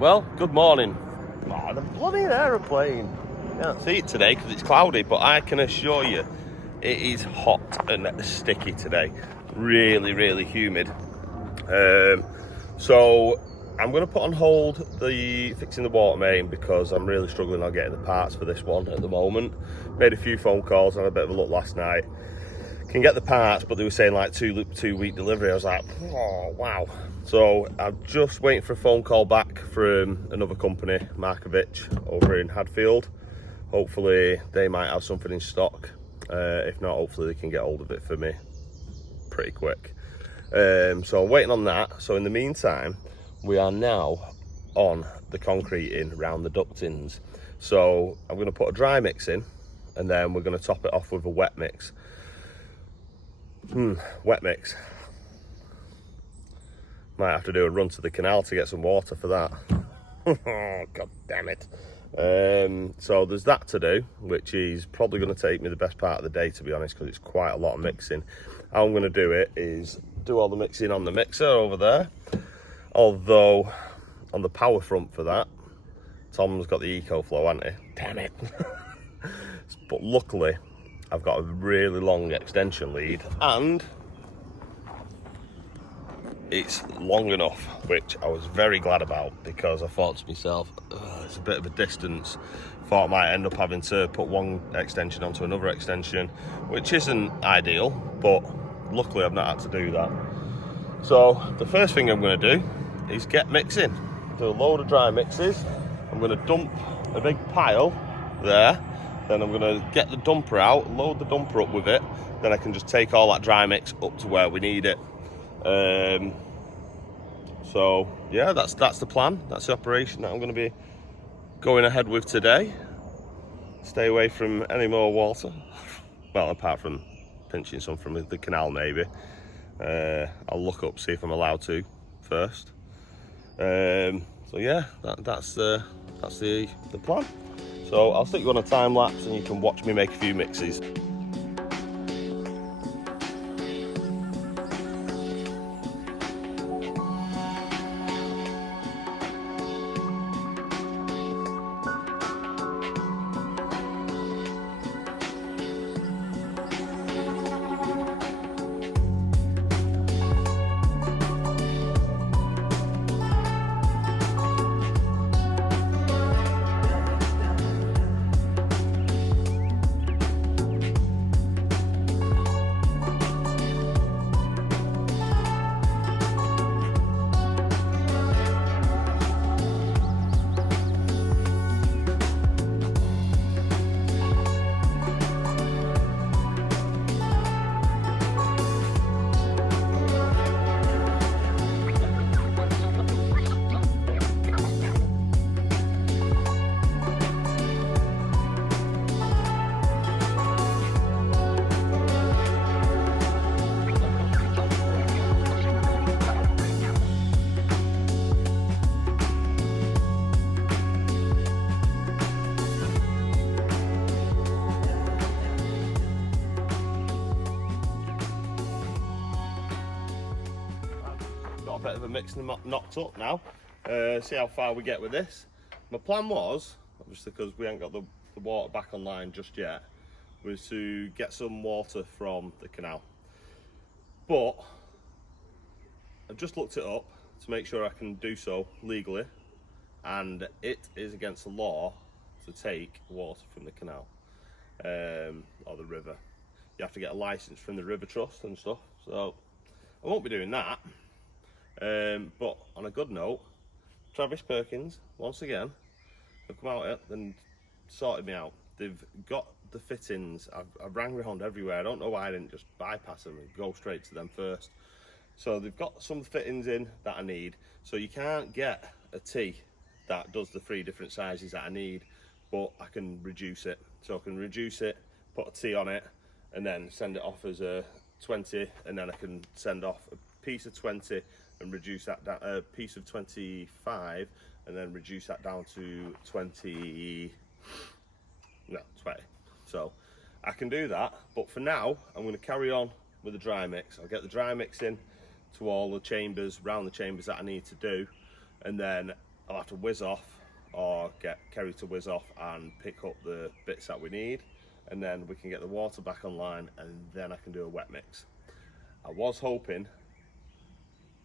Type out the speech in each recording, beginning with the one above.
Well, good morning. Oh, the bloody aeroplane. Can't see it today because it's cloudy, but I can assure you it is hot and sticky today. Really, really humid. So I'm going to put on hold the fixing the water main because I'm really struggling on getting the parts for this one at the moment. Made a few phone calls, had a bit of a look last night. Can get the parts, but they were saying like two week delivery. I was like, oh wow. So I'm just waiting for a phone call back from another company, Markovic, over in Hadfield. Hopefully they might have something in stock. If not, hopefully they can get hold of it for me pretty quick. So I'm waiting on that. So in the meantime, we are now on the concreting around the ductings. So I'm going to put a dry mix in, and then we're going to top it off with a wet mix. Wet mix. Might have to do a run to the canal to get some water for that. Oh, god damn it. So there's that to do, which is probably going to take me the best part of the day, to be honest, because it's quite a lot of mixing. How I'm going to do it is do all the mixing on the mixer over there. Although on the power front for that, Tom's got the EcoFlow, hasn't he? Damn it. But luckily I've got a really long extension lead and it's long enough, which I was very glad about, because I thought to myself, it's a bit of a distance. Thought I might end up having to put one extension onto another extension, which isn't ideal, but luckily I've not had to do that. So the first thing I'm going to do is get mixing. Do a load of dry mixes. I'm going to dump a big pile there. Then I'm going to get the dumper out, load the dumper up with it. Then I can just take all that dry mix up to where we need it. So yeah, that's the plan. That's the operation that I'm going to be going ahead with today. Stay away from any more water. Well, apart from pinching some from the canal, maybe. I'll look up, see if I'm allowed to first. So yeah, that's the plan. So I'll stick you on a time lapse and you can watch me make a few mixes. Got a bit of a mixing knocked up now. See how far we get with this. My plan was, obviously because we ain't got the water back online just yet, was to get some water from the canal. But I've just looked it up to make sure I can do so legally, and it is against the law to take water from the canal or the river. You have to get a license from the River Trust and stuff, so I won't be doing that. But on a good note, Travis Perkins, once again, have come out and sorted me out. They've got the fittings. I've rang around everywhere. I don't know why I didn't just bypass them and go straight to them first. So they've got some fittings in that I need. So you can't get a T that does the 3 different sizes that I need, but I can reduce it. So I can reduce it, put a T on it, and then send it off as a 20, and then I can send off a piece of 20 and reduce that down, a piece of 25, and then reduce that down to 20. So I can do that, but for now I'm going to carry on with the dry mix. I'll get the dry mix in to all the chambers, round the chambers that I need to do, and then I'll have to whiz off or get Kerry to whiz off and pick up the bits that we need, and then we can get the water back online, and then I can do a wet mix. I was hoping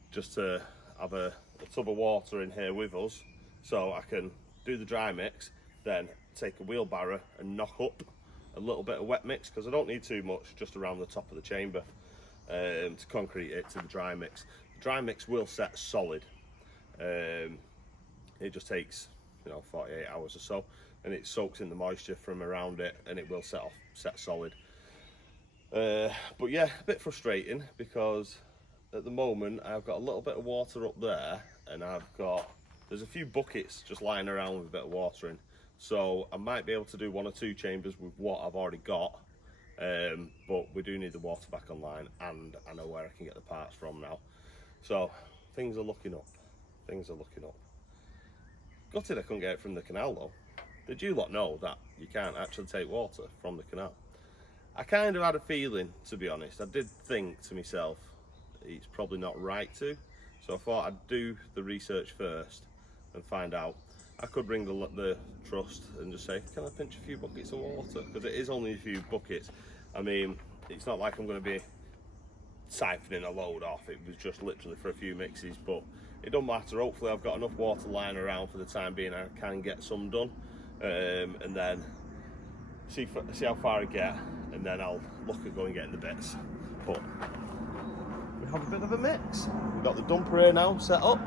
just to have a tub of water in here with us so I can do the dry mix, then take a wheelbarrow and knock up a little bit of wet mix, because I don't need too much, just around the top of the chamber, to concrete it to the dry mix. The dry mix will set solid. It just takes 48 hours or so, and it soaks in the moisture from around it, and it will set solid. But yeah, a bit frustrating, because at the moment I've got a little bit of water up there, and there's a few buckets just lying around with a bit of water in, so I might be able to do 1 or 2 chambers with what I've already got, but we do need the water back online, and I know where I can get the parts from now, so things are looking up. Gutted I couldn't get it from the canal though. Did you lot know that you can't actually take water from the canal? I kind of had a feeling, to be honest. I did think to myself, it's probably not right to, so I thought I'd do the research first and find out. I could ring the trust and just say, can I pinch a few buckets of water? Because it is only a few buckets. I mean, it's not like I'm going to be siphoning a load off. It was just literally for a few mixes, but it don't matter. Hopefully I've got enough water lying around for the time being. I can get some done, and then see how far I get, and then I'll look at going and getting the bits. But we have a bit of a mix. We've got the dumper here now set up.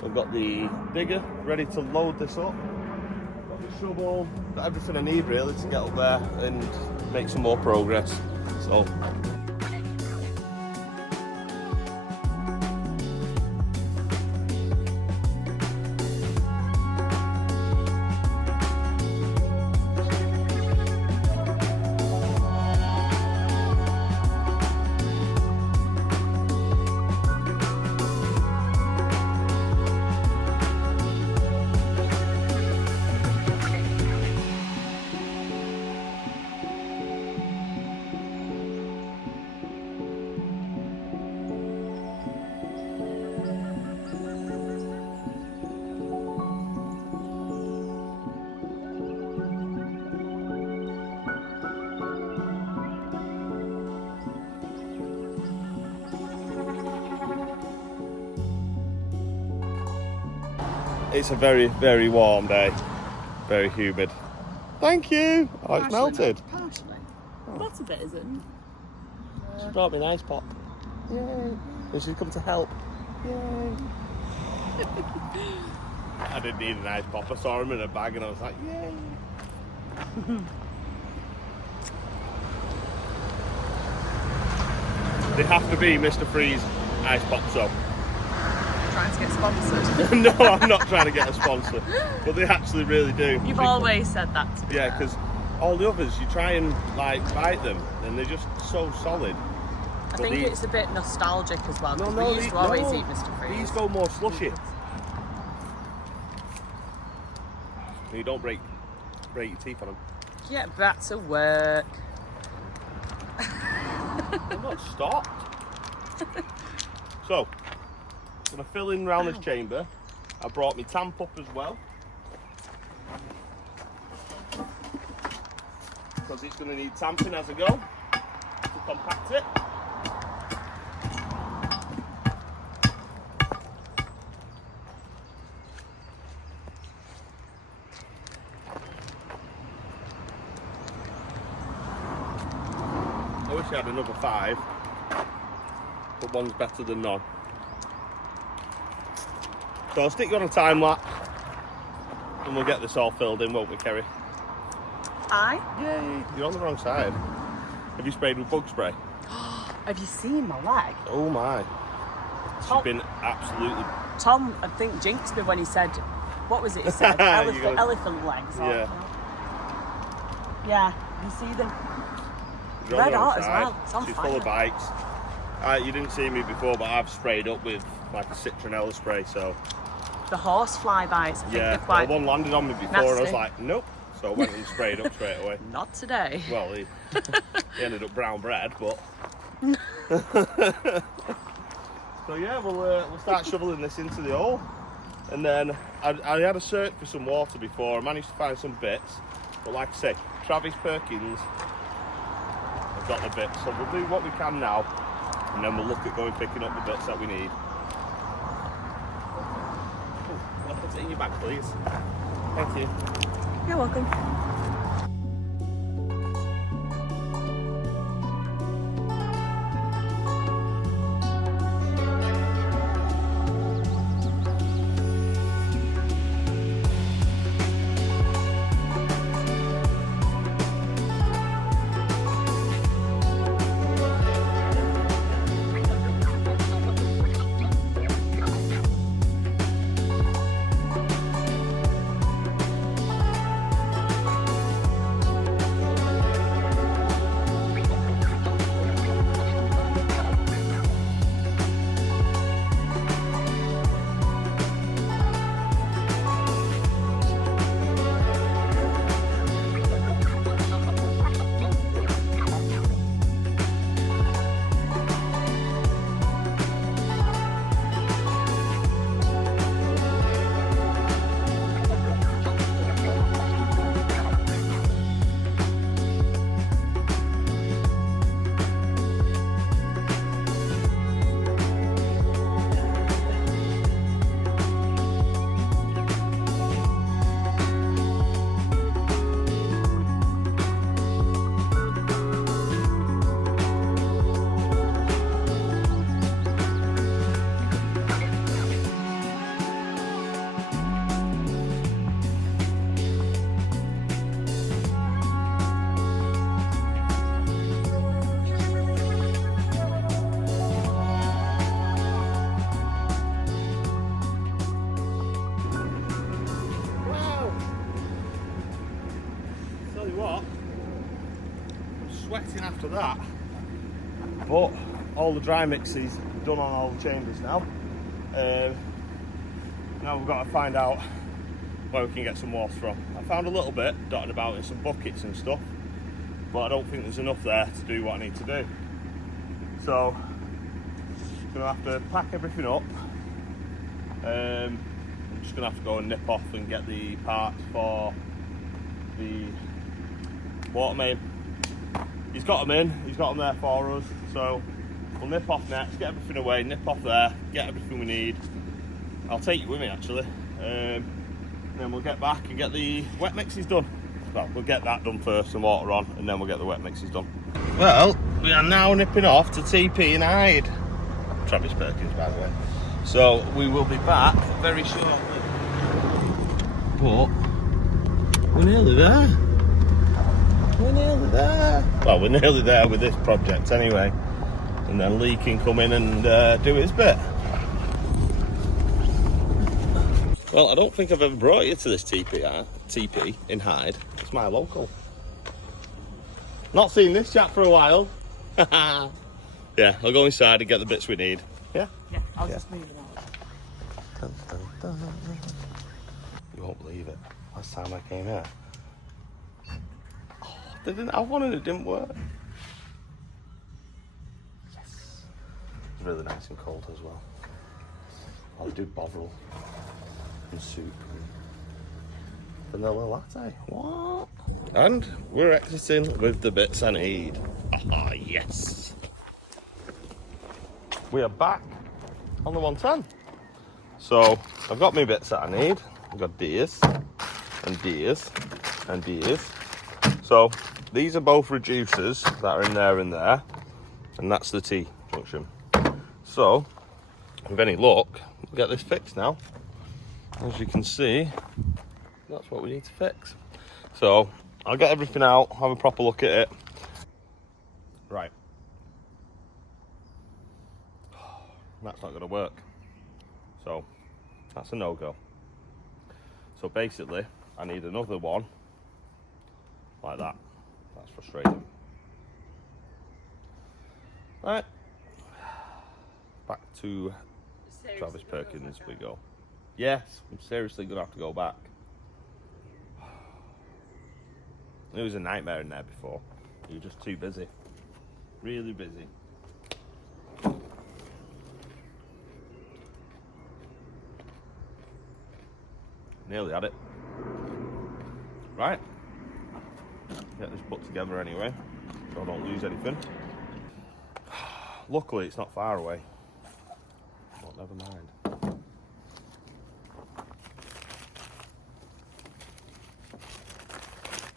We've got the digger ready to load this up. Got the shovel, got everything I need really to get up there and make some more progress. So it's a very, very warm day, very humid. Thank you. Oh, it's melted. Partially. Oh. That's a bit, isn't it? She brought me an ice pop. Yay. And she's come to help. Yay. I didn't need an ice pop. I saw him in a bag and I was like, yay. They have to be Mr. Freeze ice pops though. Trying to get sponsored. No, I'm not trying to get a sponsor, but they actually really do. You've always said that to me. Yeah, because all the others, you try and like bite them, and they're just so solid. I think it's a bit nostalgic as well. No, we used to always eat Mr. Freeze. These go more slushy. You don't break your teeth on them. Get back to work. I'm not stopped. So, I'm going to fill in around this chamber. I brought my tamp up as well, because it's going to need tamping as I go to compact it. I wish I had another 5, but one's better than none. So I'll stick you on a time lapse and we'll get this all filled in, won't we, Kerry? Aye. Yay! You're on the wrong side. Have you sprayed with bug spray? Have you seen my leg? Oh my. She's been absolutely... Tom, I think, jinxed me when he said, what was it he said? Elephant legs. Yeah. Yeah, you see them. You're on Red the wrong hot as side. well. It's on She's fire. full of bites. You didn't see me before, but I've sprayed up with like a citronella spray, so... The horsefly bites, I think they're Yeah, quite well, one landed on me before nasty. and I was like, nope. So I went and sprayed up straight away. Not today. Well, he ended up brown bread, but... So yeah, we'll start shoveling this into the hole. And then I had a search for some water before. I managed to find some bits, but like I say, Travis Perkins have got the bits, so we'll do what we can now, and then we'll look at going picking up the bits that we need. Can I put it in your bag, please? Thank you. You're welcome. Sweating after that, but all the dry mix is done on all the chambers now. Now we've got to find out where we can get some water from. I found a little bit dotted about in some buckets and stuff, but I don't think there's enough there to do what I need to do. So I'm gonna have to pack everything up. I'm just gonna have to go and nip off and get the parts for the water main. He's got them in, he's got them there for us, so we'll nip off next, get everything away, nip off there, get everything we need. I'll take you with me actually, and then we'll get back and get the wet mixes done. Well, we'll get that done first and water on, and then we'll get the wet mixes done. Well, we are now nipping off to TP and Hyde. Travis Perkins, by the way. So we will be back very shortly. But we're nearly there. We're nearly there. Well, we're nearly there with this project anyway. And then Lee can come in and do his bit. Well, I don't think I've ever brought you to this TP in Hyde. It's my local. Not seen this chap for a while. Yeah, I'll go inside and get the bits we need. Yeah? Yeah, I'll just move it out. Dun, dun, dun. You won't believe it. Last time I came here, they didn't have one and it didn't work. Yes. It's really nice and cold as well. I'll do bovril and soup and vanilla latte. What? And we're exiting with the bits I need. Ah, yes. We are back on the 110. So I've got my bits that I need. I've got these and these and these. So these are both reducers that are in there and there, and that's the T junction. So with any luck, we'll get this fixed now. As you can see, that's what we need to fix. So I'll get everything out, have a proper look at it. Right. That's not going to work. So that's a no-go. So basically, I need another one like that. That's frustrating. Right. Back to Travis Perkins we go. Yes, I'm seriously going to have to go back. It was a nightmare in there before. You were just too busy. Really busy. Nearly had it. Right. Get this put together anyway, so I don't lose anything. Luckily, it's not far away. But never mind.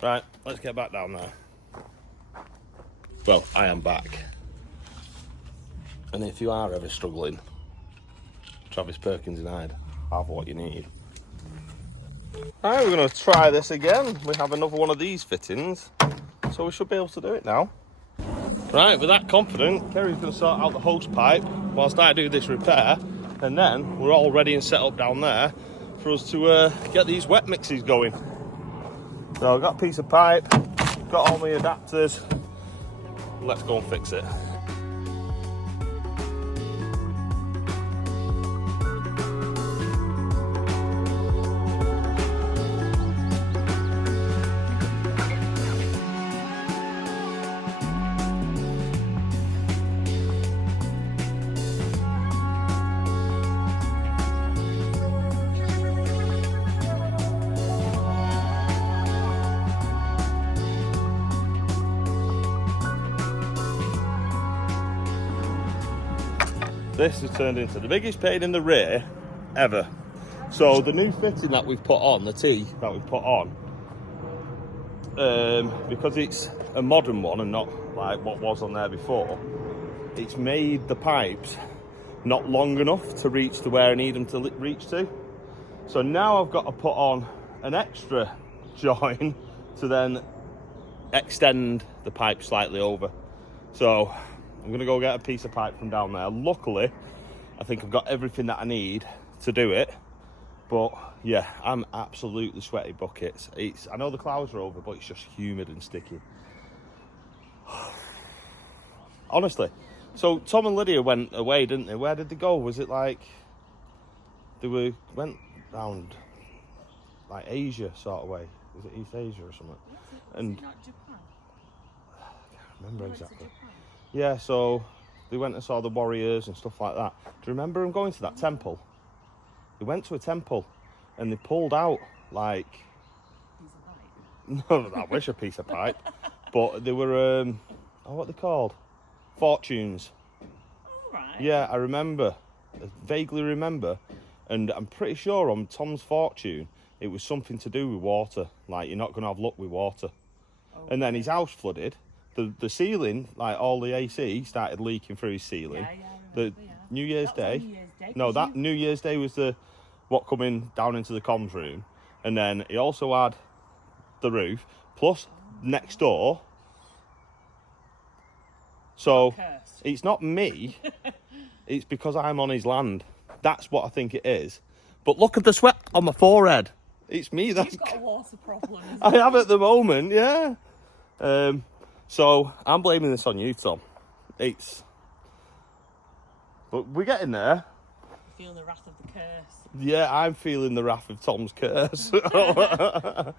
Right, let's get back down there. Well, I am back. And if you are ever struggling, Travis Perkins in Hyde, have what you need. Right, we're going to try this again. We have another one of these fittings, so we should be able to do it now. Right, with that confident, Kerry's going to sort out the hose pipe whilst I do this repair, and then we're all ready and set up down there for us to get these wet mixes going. So I've got a piece of pipe, got all my adapters. Let's go and fix it. This has turned into the biggest pain in the rear ever. So the new fitting that we've put on, the T that we've put on, because it's a modern one and not like what was on there before, it's made the pipes not long enough to reach to where I need them to reach to. So now I've got to put on an extra join to then extend the pipe slightly over. So I'm going to go get a piece of pipe from down there. Luckily, I think I've got everything that I need to do it. But yeah, I'm absolutely sweaty buckets. I know the clouds are over, but it's just humid and sticky. Honestly. So Tom and Lydia went away, didn't they? Where did they go? Was it like they went round like Asia sort of way? Was it East Asia or something? Was it not Japan? I can't remember exactly. Yeah, so they went and saw the warriors and stuff like that. Do you remember them going to that temple? They went to a temple and they pulled out like... Piece of pipe? No, I wish a piece of pipe. But they were, what are they called? Fortunes. Oh, right. Yeah, I remember. I vaguely remember. And I'm pretty sure on Tom's fortune, it was something to do with water. Like, you're not going to have luck with water. Oh, and then his house flooded. The ceiling, like all the AC, started leaking through his ceiling. Yeah, I remember, New Year's Day. New Year's Day. No, that New Year's Day was what coming down into the comms room. And then he also had the roof, plus next door. So it's not me. It's because I'm on his land. That's what I think it is. But look at the sweat on my forehead. It's me. That's You've got a water problem. I have at the moment, yeah. So I'm blaming this on you, Tom. But we're getting there. You feel the wrath of the curse. Yeah, I'm feeling the wrath of Tom's curse. But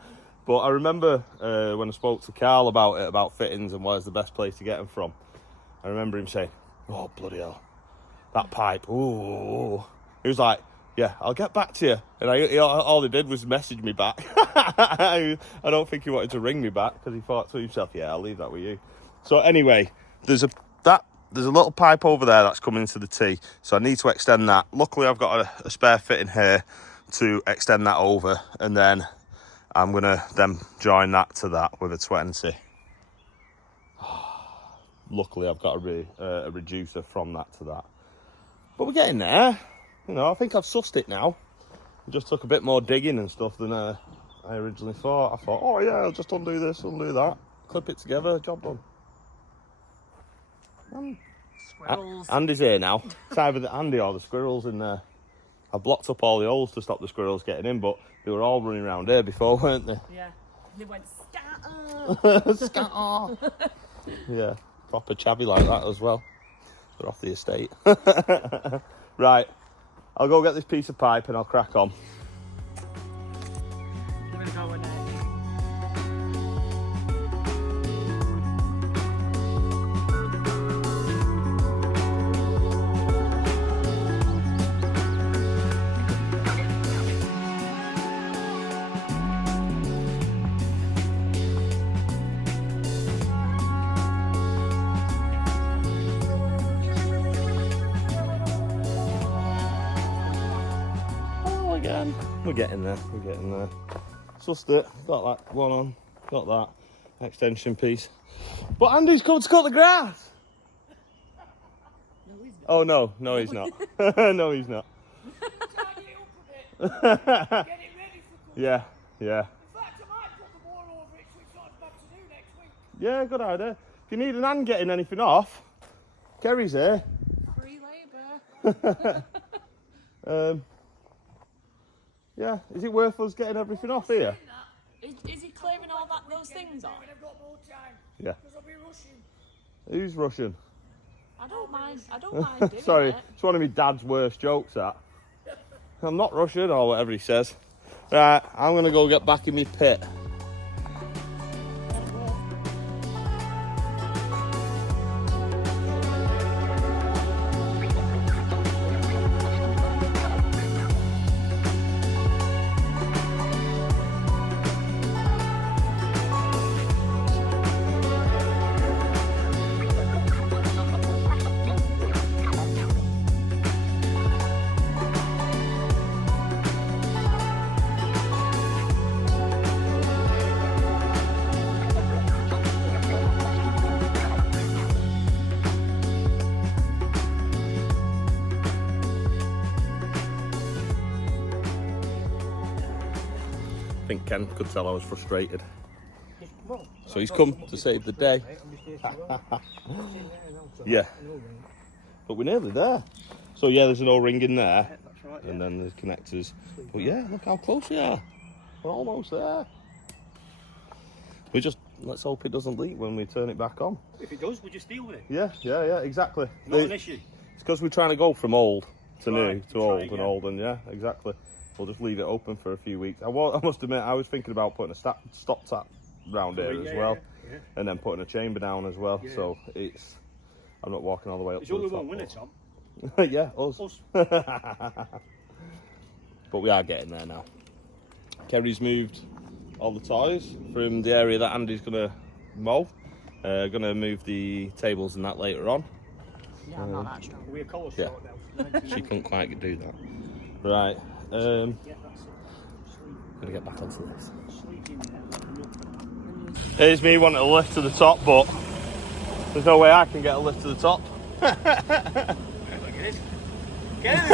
I remember when I spoke to Carl about fittings and where's the best place to get them from. I remember him saying, "Oh bloody hell, that pipe! Ooh." He was like, "Yeah, I'll get back to you." And all he did was message me back. I don't think he wanted to ring me back because he thought to himself, "Yeah, I'll leave that with you." So anyway, there's a little pipe over there that's coming into the T, so I need to extend that. Luckily, I've got a spare fitting here to extend that over, and then I'm gonna then join that to that with a 20. Luckily, I've got a reducer from that to that. But we're getting there. You know, I think I've sussed it now. It just took a bit more digging and stuff than I originally thought. I thought, oh yeah, I'll just undo this, undo that, clip it together, job done. Squirrels. Andy's here now. It's either Andy or the squirrels in there. I blocked up all the holes to stop the squirrels getting in, but they were all running around here before, weren't they? Yeah. They went scatter. Scatter. Yeah, proper chavvy like that as well. They're off the estate. Right, I'll go get this piece of pipe and I'll crack on. I'm gonna go in there. we're getting there. We're getting there. Sussed it. Got that one on. Got that extension piece. But Andy's come to cut the grass. No, he's not. Oh no, no he's not. No he's not. Yeah, yeah. Yeah, good idea. If you need an hand getting anything off, Kerry's here. Free labour. Yeah, is it worth us getting everything off here? Is he clearing all those things off? Yeah. Who's rushing? I don't mind doing Sorry, it. it's one of my dad's worst jokes, that. I'm not rushing, or whatever he says. Right, I'm going to go get back in my pit. I think Ken could tell I was frustrated. So he's come to save the day. Yeah. But we're nearly there. So yeah, there's an O-ring in there. And then there's connectors. But yeah, look how close we are. We're almost there. Let's hope it doesn't leak when we turn it back on. If it does, we just deal with it. Yeah, exactly. Not an issue. It's because we're trying to go from old to new, Right, to try old again. and old, and yeah, exactly. We'll just leave it open for a few weeks. I must admit, I was thinking about putting a stop tap round here as well, and then putting a chamber down as well. Yeah. So I'm not walking all the way up It's to only the top. one winner, Tom. Yeah, us. Us. But we are getting there now. Kerry's moved all the toys from the area that Andy's gonna mow. Gonna move the tables and that later on. Yeah, I'm not that strong. We're colour Yeah. short now. She couldn't quite do that. Right. Yeah, that's it. Gonna get back onto this. Sleeping Here's me wanting to lift to the top, but there's no way I can get a lift to the top. Look at this. Get in,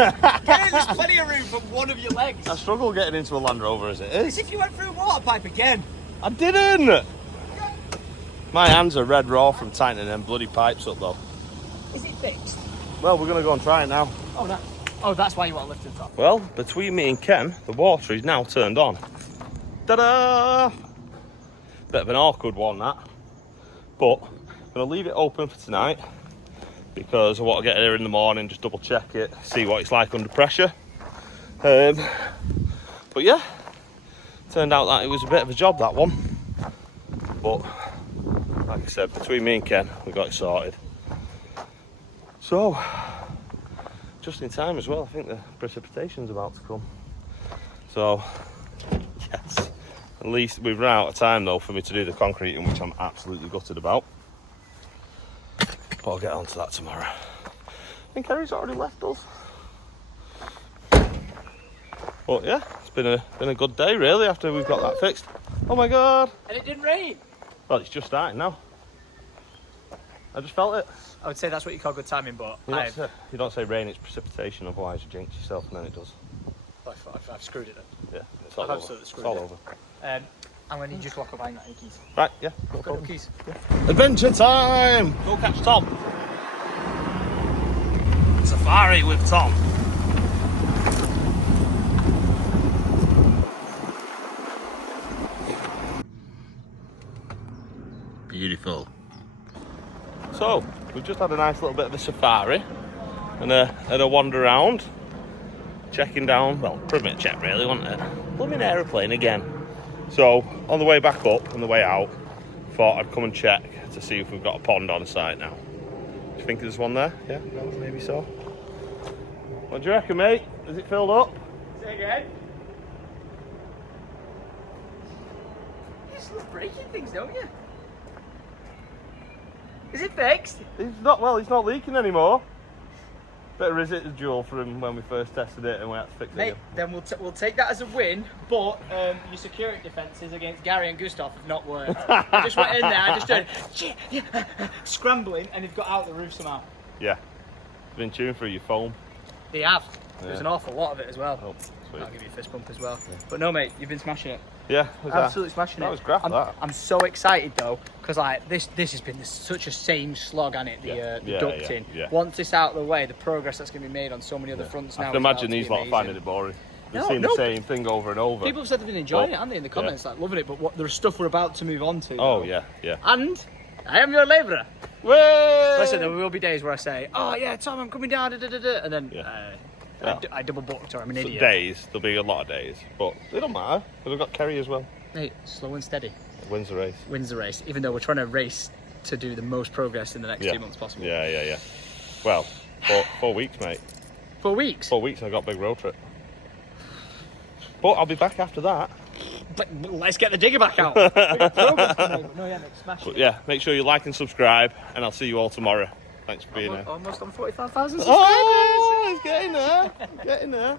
there's plenty of room for one of your legs. I struggle getting into a Land Rover as it As is. if you went through a water pipe again. I didn't! My hands are red raw from tightening them bloody pipes up though. Is it fixed? Well, we're gonna go and try it now. Oh, that's why you want to lift to the top. Well, between me and Ken, the water is now turned on. Ta-da! Bit of an awkward one, that. But I'm gonna leave it open for tonight because I want to get here in the morning, just double check it, see what it's like under pressure. But yeah, turned out that it was a bit of a job, that one. But like I said, between me and Ken, we got it sorted. So, just in time as well, I think the precipitation's about to come. So, yes, at least we've run out of time though for me to do the concreting, which I'm absolutely gutted about. But I'll get on to that tomorrow. I think Kerry's already left us. But yeah, it's been a good day really after we've got that fixed. Oh my god! And it didn't rain. Well, it's just starting now. I just felt it. I would say that's what you call good timing, but You don't say rain, it's precipitation, otherwise you jinx yourself and then it does. I've screwed it then. Yeah, it's all I've over. absolutely It's screwed all it. over. I'm going to need you to lock up behind that keys. Right, yeah, no Got problem. the keys. Adventure time! Go catch Tom. Safari with Tom. Beautiful. So, we've just had a nice little bit of a safari and a wander around. Checking down, well, pretty much check really, wasn't it? Blooming aeroplane again. So, on the way back up and the way out, thought I'd come and check to see if we've got a pond on site now. Do you think there's one there? Yeah, no, maybe so. What do you reckon, mate? Is it filled up? Say again. You just love breaking things, don't you? Is it fixed? It's not, well, it's not leaking anymore. Bit of residual from when we first tested it and we had to fix it. Mate, again. then we'll take that as a win, but your security defences against Gary and Gustav have not worked. I just went in there, I just did scrambling, and they've got out the roof somehow. Yeah. Been tuned through your foam. They have. Yeah. There's an awful lot of it as well. Oh, sweet. I'll give you a fist bump as well. Yeah. But no, mate, you've been smashing it. Yeah, Absolutely smashing it. That was crap, that. I'm so excited though, because like this has been such a same slog, hasn't it? The ducting. Yeah. Once it's out of the way, the progress that's going to be made on so many other fronts now. I can imagine these lot finding it boring. They've seen the same thing over and over. People have said they've been enjoying it, haven't they, in the comments, like loving it. But there's stuff we're about to move on to. Oh, though. yeah. And I am your labourer. Way! Listen, there will be days where I say, "Oh yeah, Tom, I'm coming down," and then I double booked, or I'm an idiot. Days, there'll be a lot of days, but they don't matter because I've got Kerry as well. Mate, slow and steady Wins the race. wins the race. Even though we're trying to race to do the most progress in the next 2 months possible. Yeah. Well, 4 weeks, mate. 4 weeks. 4 weeks and I've got a big road trip. But I'll be back after that. But let's get the digger back out. We got progress to make, but no, yeah, mate, smash But it. yeah, make sure you like and subscribe, and I'll see you all tomorrow. Thanks for being here. Almost on 45,000 subscribers. Oh, it's getting there. Getting there.